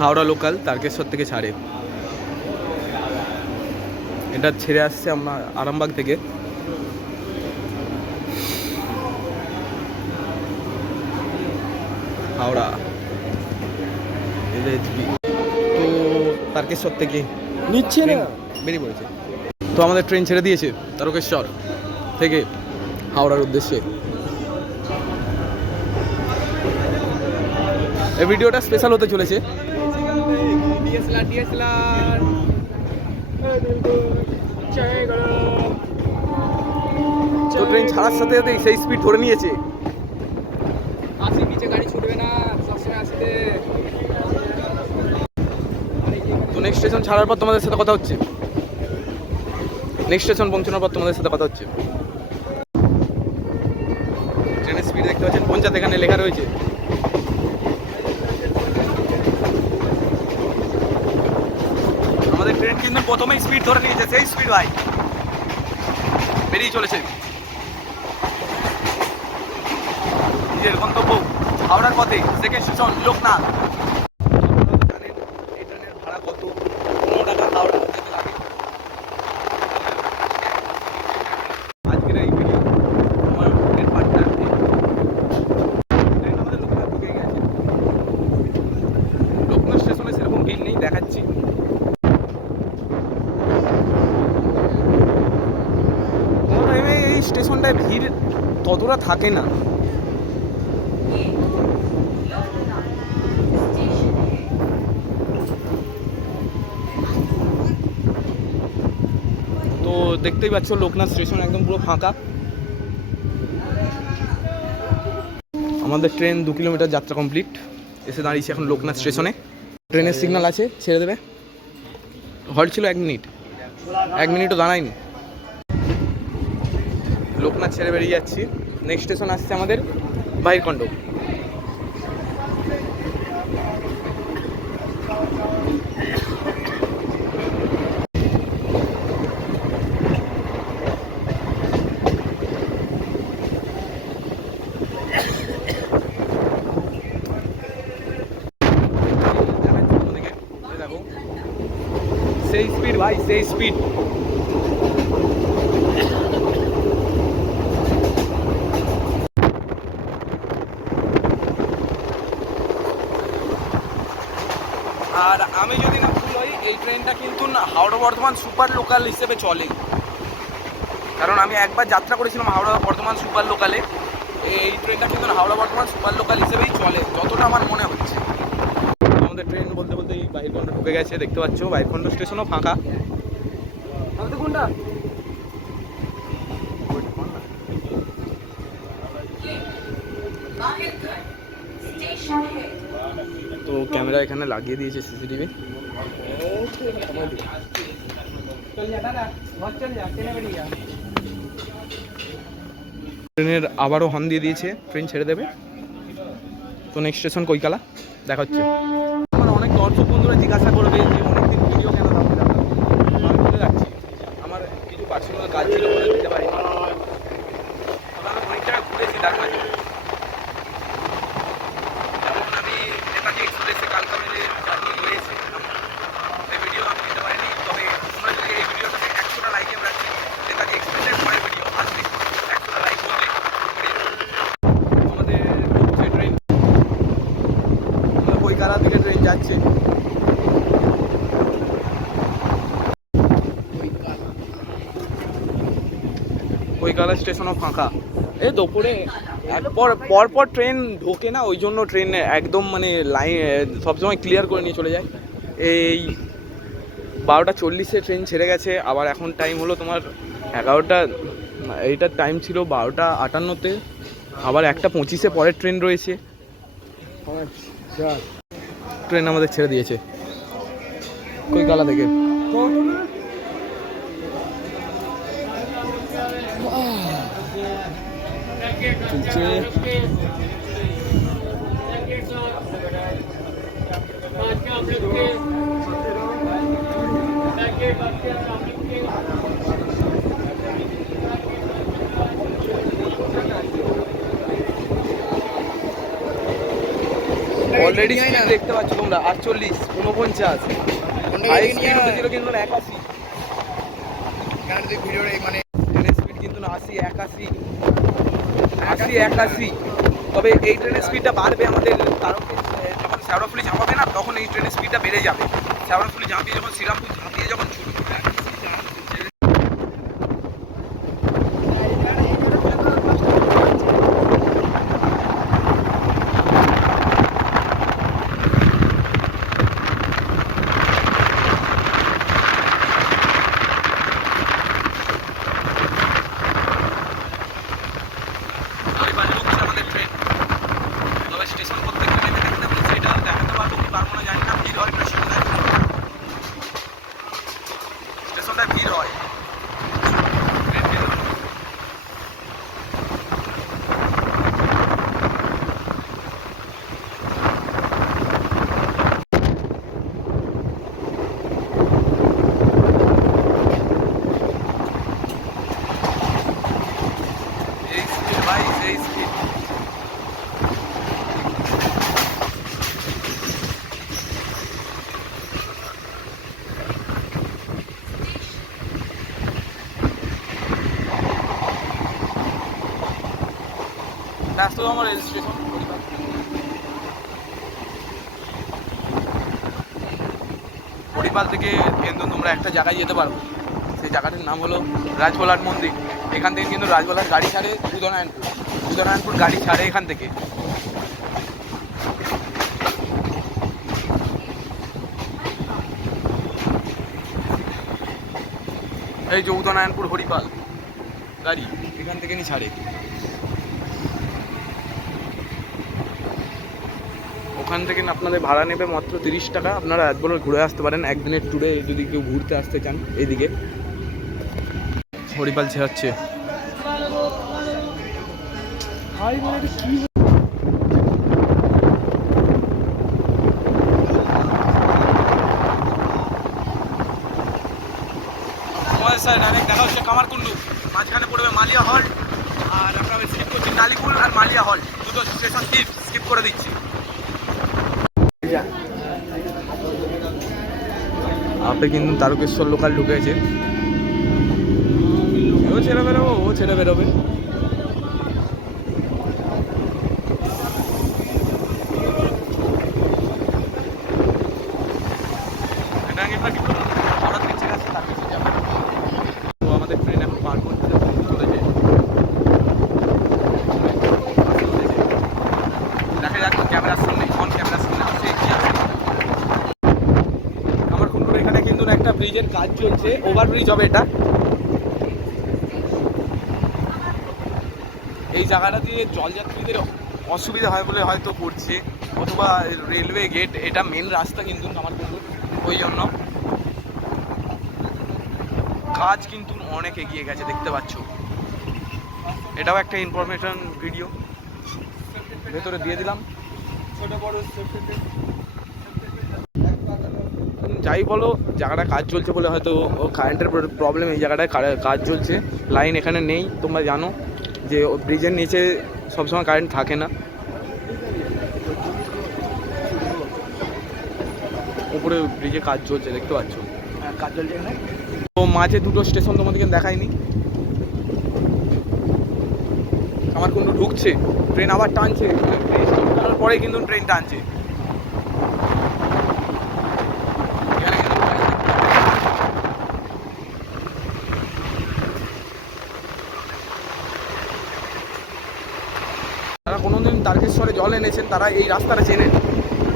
Howrah local Tarakeswar থেকে ছাড়ে। এটা ছেড়ে আসছে আমরা আরামবাগ থেকে। হাওড়া তো তারকেশ্বর থেকে নিচ্ছে না, বেরিয়ে পড়েছে। তো আমাদের ট্রেন ছেড়ে দিয়েছে তারকেশ্বর থেকে হাওড়ার উদ্দেশ্যে। এই ভিডিওটা স্পেশাল হতে চলেছে। তো ট্রেন ছাড়ার সাথে সাথেই সেই স্পিড ধরে নিয়েছে। গাড়ি ছুটবে না সবসময় আসতে। তো নেক্সট স্টেশন ছাড়ার পর তোমাদের সাথে কথা হচ্ছে। নেক্সট স্টেশন পৌঁছানোর পর তোমাদের সাথে কথা হচ্ছে। ট্রেনের স্পিড দেখতে পাচ্ছেন 50 এখানে লেখা রয়েছে। আমাদের ট্রেন কিন্তু প্রথমেই স্পিড ধরে নিয়েছে, সেই স্পিড ভাই বেরিয়ে চলেছে নিজের গন্তব্য হাওড়ার পথে। Second station Loknath. এই ট্রেনের ভাড়া কত? 15 টাকা হাওড়া যেতে লাগে। আজকের এই ভিডিও আমার ট্রেন পার্টনার ট্রেন আমাদের লোকনাথ ঢুকে গেছে। লোকনাথ স্টেশনে সেরকম ভিড় নেই, দেখাচ্ছি। এই স্টেশনটায় ভিড় ততটা থাকে না। তো দেখতেই পাচ্ছ লোকনাথ স্টেশন একদম পুরো ফাঁকা। আমাদের ট্রেন 2 কিলোমিটার যাত্রা কমপ্লিট। এসে দাঁড়িয়েছে এখন লোকনাথ স্টেশনে। ট্রেনের সিগন্যাল আছে, ছেড়ে দেবে। হল্ট ছিল 1 মিনিট, 1 মিনিটও দাঁড়ায়নি। লোকনাথ ছেড়ে বেরিয়ে যাচ্ছি। নেক্সট স্টেশন আসছে আমাদের বাহিরকন্ড। সেই স্পিড ভাই, সেই স্পিড। আর আমি যদি না ভুল হই, এই ট্রেনটা কিন্তু হাওড়া বর্ধমান সুপার লোকাল হিসেবে চলে। কারণ আমি একবার যাত্রা করেছিলাম হাওড়া বর্ধমান সুপার লোকালে। এই ট্রেনটা কিন্তু হাওড়া বর্ধমান সুপার লোকাল হিসেবেই চলে, যতটা আমার মনে হচ্ছে। আমাদের ট্রেন বলতে বলতে এই বাহিরকন্ড ঢুকে গেছে, দেখতে পাচ্ছ। বাহিরকন্ড স্টেশনও ফাঁকা। কোনটা তো ক্যামেরা এখানে লাগিয়ে দিয়েছে সিসিটিভি। ট্রেনের আবারও হর্ন দিয়ে দিয়েছে, ট্রেন ছেড়ে দেবে। তো নেক্সট স্টেশন কৈকালা, দেখা হচ্ছে। আমার অনেক দর্শক বন্ধুরা জিজ্ঞাসা করবে যে অনেকদিন ভিডিও কেন থাকবে না। আমি বলে রাখছি, আমার কিছু পার্সোনাল কাজ ছিল বলে দিতে পারি। আমি অনেক জায়গায় ঘুরেছি তার মাঝে। যেমন আমি নেতাজি এক্সপ্রেসে কালকা মেলে জার্নি হয়েছে, সেই ভিডিও আমি দিতে পারিনি। তবে তোমরা যদি এই ভিডিওটাতে 100টা লাইকে রাখছি, নেতাজি এক্সপ্রেসের পরের ভিডিও আসবে। 100টা লাইক করলে আমাদের ঢুকছে ট্রেন। কৈকালা থেকে ট্রেন যাচ্ছে। কৈকালা স্টেশনও ফাঁকা। এই দুপুরে পর ট্রেন ঢোকে না, ওই জন্য ট্রেন একদম মানে লাইন সবসময় ক্লিয়ার করে নিয়ে চলে যায়। এই 12:40-এ ট্রেন ছেড়ে গেছে। আবার এখন টাইম হলো তোমার 11টা। এইটার টাইম ছিল 12:58-তে। আবার 1:25-এ পরের ট্রেন রয়েছে। ট্রেন আমাদের ছেড়ে দিয়েছে কৈকালা থেকে। চলছে অলরেডি স্পিড দেখতে পাচ্ছ তোমরা 48, 49, হাই স্পিড উঠেছিল কিন্তু 81, ট্রেনের স্পিড কিন্তু 80, 81, 80, 81। তবে এই ট্রেনের স্পিডটা বাড়বে আমাদের, কারণ যখন শ্যাওড়াফুলি ঝাঁপাবে না তখন এই ট্রেনের স্পিডটা বেড়ে যাবে। শ্যাওড়াফুলি ঝাঁপিয়ে যখন শ্রীরামপুর ঝাঁপিয়ে যখন ছুটবে আমাদের ট্রেন। তবে স্টেশন প্রত্যেকটা নেমে দেখতে বলছে, এটা দেখাতে পারবো কি পারবো না জানি না, ভিড় হয় স্টেশনটায়, স্টেশনটায় ভিড় হয়। এই স্পিড ভাই, এই স্পিড। ব্যস্ততম রেল স্টেশন হরিপাল থেকে কিন্তু তোমরা একটা জায়গায় যেতে পারো, সেই জায়গাটার নাম হলো রাজবলাট মন্দির। এখান থেকে কিন্তু রাজবলাট গাড়ি ছাড়ে উদয়নারায়ণপুর, উদয়নারায়ণপুর গাড়ি ছাড়ে এখান থেকে। এই যে উদয়নারায়ণপুর হরিপাল গাড়ি এখান থেকে নি ছাড়ে, ওখান থেকে আপনাদের ভাড়া নেবে মাত্র 30 টাকা। আপনারা রাজবলাট ঘুরে আসতে পারেন একদিনের ট্যুরে যদি কেউ ঘুরতে আসতে চান। এইদিকে হরিপাল ছেড়াচ্ছে। তোমাদের স্যার ডাইরেক্ট দেখা হচ্ছে কামারকুণ্ডু, মাঝখানে পড়বে মালিয়া হল, আর আমরা স্কিপ করছি টালিকুল আর মালিয়া হল, দুটো স্টেশন স্কিপ করে দিচ্ছি। আপনি কিন্তু তারকেশ্বর লোকাল ঢুকেছে, ও ছেড়ে বেরোবো, ও ছেড়ে বেরোবে। তো আমাদের ট্রেন এখন পার করতে চলেছে, দেখা যাক ক্যামেরার সামনে, কোন ক্যামেরার সামনে আসে কি আসে। কামারকুণ্ডুর এখানে কিন্তু একটা ব্রিজের কাজ চলছে, ওভারব্রিজ হবে এটা। এই জায়গাটা দিয়ে জলযাত্রীদের অসুবিধা হয় বলে হয়তো করছে, অথবা রেলওয়ে গেট, এটা মেন রাস্তা কিন্তু কামারকুণ্ডুর, ওই জন্য কাজ কিন্তু অনেক এগিয়ে গেছে দেখতে পাচ্ছ। এটাও একটা ইনফরমেশন ভিডিও ভেতরে দিয়ে দিলাম। যাই বলো, জায়গাটা কাজ চলছে বলে হয়তো কারেন্টের প্রবলেম, এই জায়গাটায় কাজ চলছে, লাইন এখানে নেই। তোমরা জানো যে ব্রিজের নিচে সবসময় কারেন্ট থাকে না, উপরে ব্রিজে কাজ চলছে দেখতে পাচ্ছ, কাজ চলছে এখানে। তো মাঝে দুটো স্টেশন তোমাদেরকে দেখাইনি, কামারকুণ্ডু ঢুকছে, ট্রেন আবার টানছে, পরে কিন্তু ট্রেন টানছে। যারা কোনোদিন তারকেশ্বরে জল এনেছেন তারা এই রাস্তাটা চেনেন।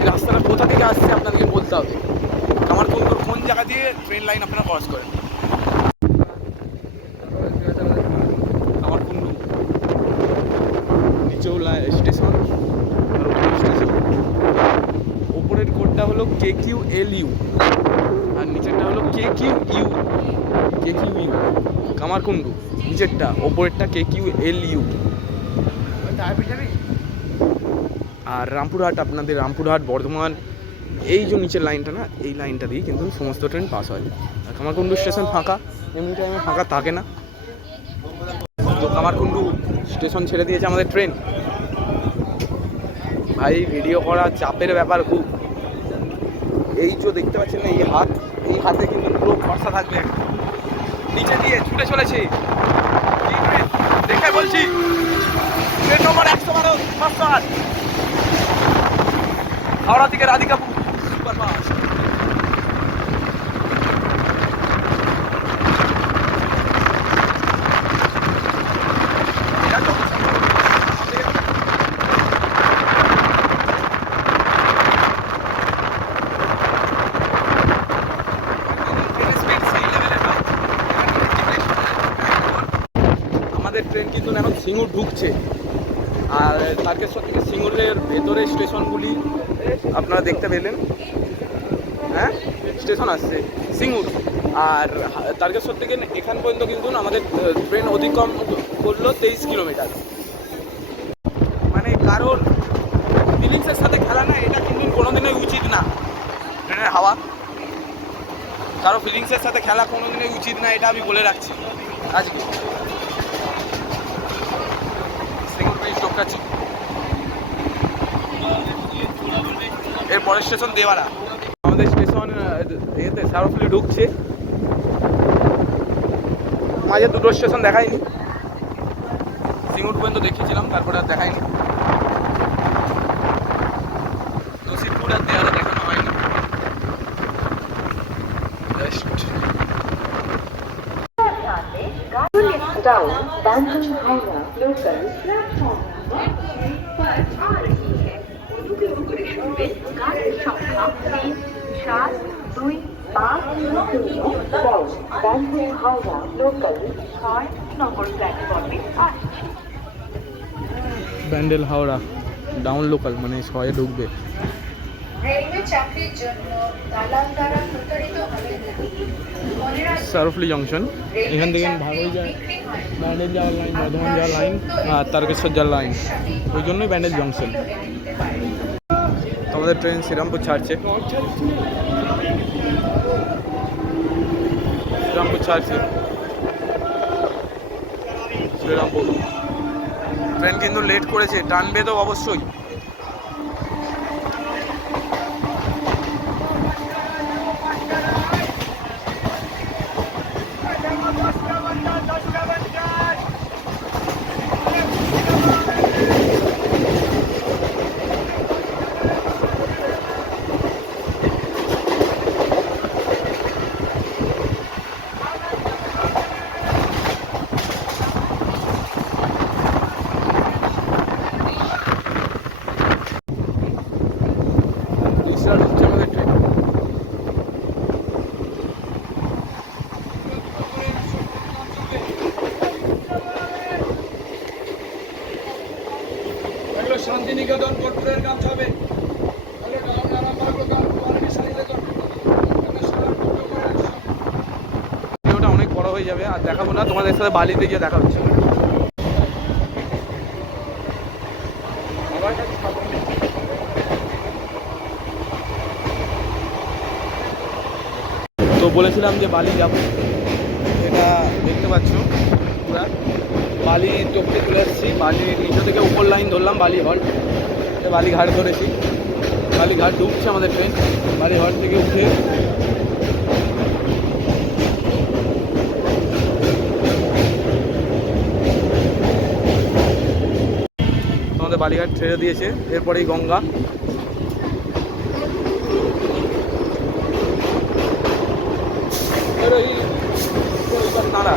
এই রাস্তাটা কোথা থেকে আসছে আপনাদেরকে বলতে হবে, কামারকুণ্ডুর কোন জায়গা দিয়ে ট্রেন লাইন আপনারা ক্রস করেন। কামারকুণ্ডু নিচেও স্টেশন, স্টেশন ওপরের কোডটা হলো KQLU আর নিচেরটা হলো KQU। কামারকুণ্ডু নিচেরটা, ওপরেরটা KQLU। আর রামপুরহাট, আপনাদের রামপুরহাট বর্ধমান, এই যে নিচের লাইনটা না, এই লাইনটা দিয়ে কিন্তু সমস্ত ট্রেন পাস হয়। আর কামারকুণ্ডু স্টেশন ফাঁকা, এমনি টাইমে ফাঁকা থাকে না। তো কামারকুণ্ডু স্টেশন ছেড়ে দিয়েছে আমাদের ট্রেন। ভাই ভিডিও করা চাপের ব্যাপার খুব। এই যে দেখতে পাচ্ছেন না, এই হাতে কিন্তু পুরো ভরসা থাকবে। নিচে দিয়ে ছুটে চলেছে, দেখে বলছি ট্রেন নম্বর 112 508 হাওড়া থেকে রাধিকাপুর সুপারফাস্ট। আমাদের ট্রেন কিন্তু এখন সিঙ্গুর ঢুকছে, আর তারকেশ্বর থেকে সিঙ্গুরের ভেতরে স্টেশনগুলি আপনারা দেখতে পেলেন। হ্যাঁ, স্টেশন আসছে সিঙ্গুর, আর তারকেশ্বর থেকে এখান পর্যন্ত কিন্তু আমাদের ট্রেন অতিক্রম করলো 23 কিলোমিটার। মানে কারোর ফিলিংসের সাথে খেলা না, এটা কিন্তু কোনোদিনই উচিত না। ট্রেনের হাওয়া কারো ফিলিংসের সাথে খেলা কোনোদিনই উচিত না, এটা আমি বলে রাখছি আজকে। সিঙ্গুর ব্রিজ ঢোকাচ্ছি, এর পরের স্টেশন দেওয়ারা। আমাদের স্টেশন এতে সারফুলি ঢুকছে, মাঝে দুটো স্টেশন দেখায়নি, সিঙ্গুর পর্যন্ত দেখিয়েছিলাম, তারপরে আর দেখায়নি। নসিবপুর আর দেওয়ারা দেখানো হয়নি। down Banjul Haura local platform অনুগ্রহ করে শুনবেন গাড়ির সংখ্যা 3-7-2-5 Banjul Haura local 6 নম্বর প্ল্যাটফর্মে আসছে। ব্যান্ডেল হাওড়া ডাউন লোকাল, মানে 6-এ ঢুকবে। রেলওয়ে চাকরির জন্য দালাল দ্বারা প্রতারিত হবেন না। সারফুলি জংশন, এখান থেকে ভালোই যায় ব্যান্ডেল যাওয়ার লাইন, বর্ধমান যাওয়ার লাইন আর তারকেশ্বর যাওয়ার লাইন, ওই জন্যই ব্যান্ডেল জংশন। আমাদের ট্রেন শ্রীরামপুর ছাড়ছে, শ্রীরামপুর ট্রেন কিন্তু লেট করেছে, টানবে তো অবশ্যই। আমাদের ট্রেন শান্তিনিকেতন বোলপুরের কাজ হবে। ভিডিওটা অনেক বড় হয়ে যাবে, আর দেখাবো না, তোমাদের সাথে বালিতে গিয়ে দেখা হচ্ছে। তো বলেছিলাম যে বালি যাব, এটা দেখতে পাচ্ছ পুরা বালি টপকে চলে এসেছি। বালির নিচে থেকে উপর লাইন ধরলাম, বালি হল্ট, বালি ঘাট ধরেছি, বালি ঘাট ঢুকছে আমাদের ট্রেন। বালি হল্ট থেকে উঠে আমাদের বালিঘাট ছেড়ে দিয়েছে, এরপরেই গঙ্গা। নাড়া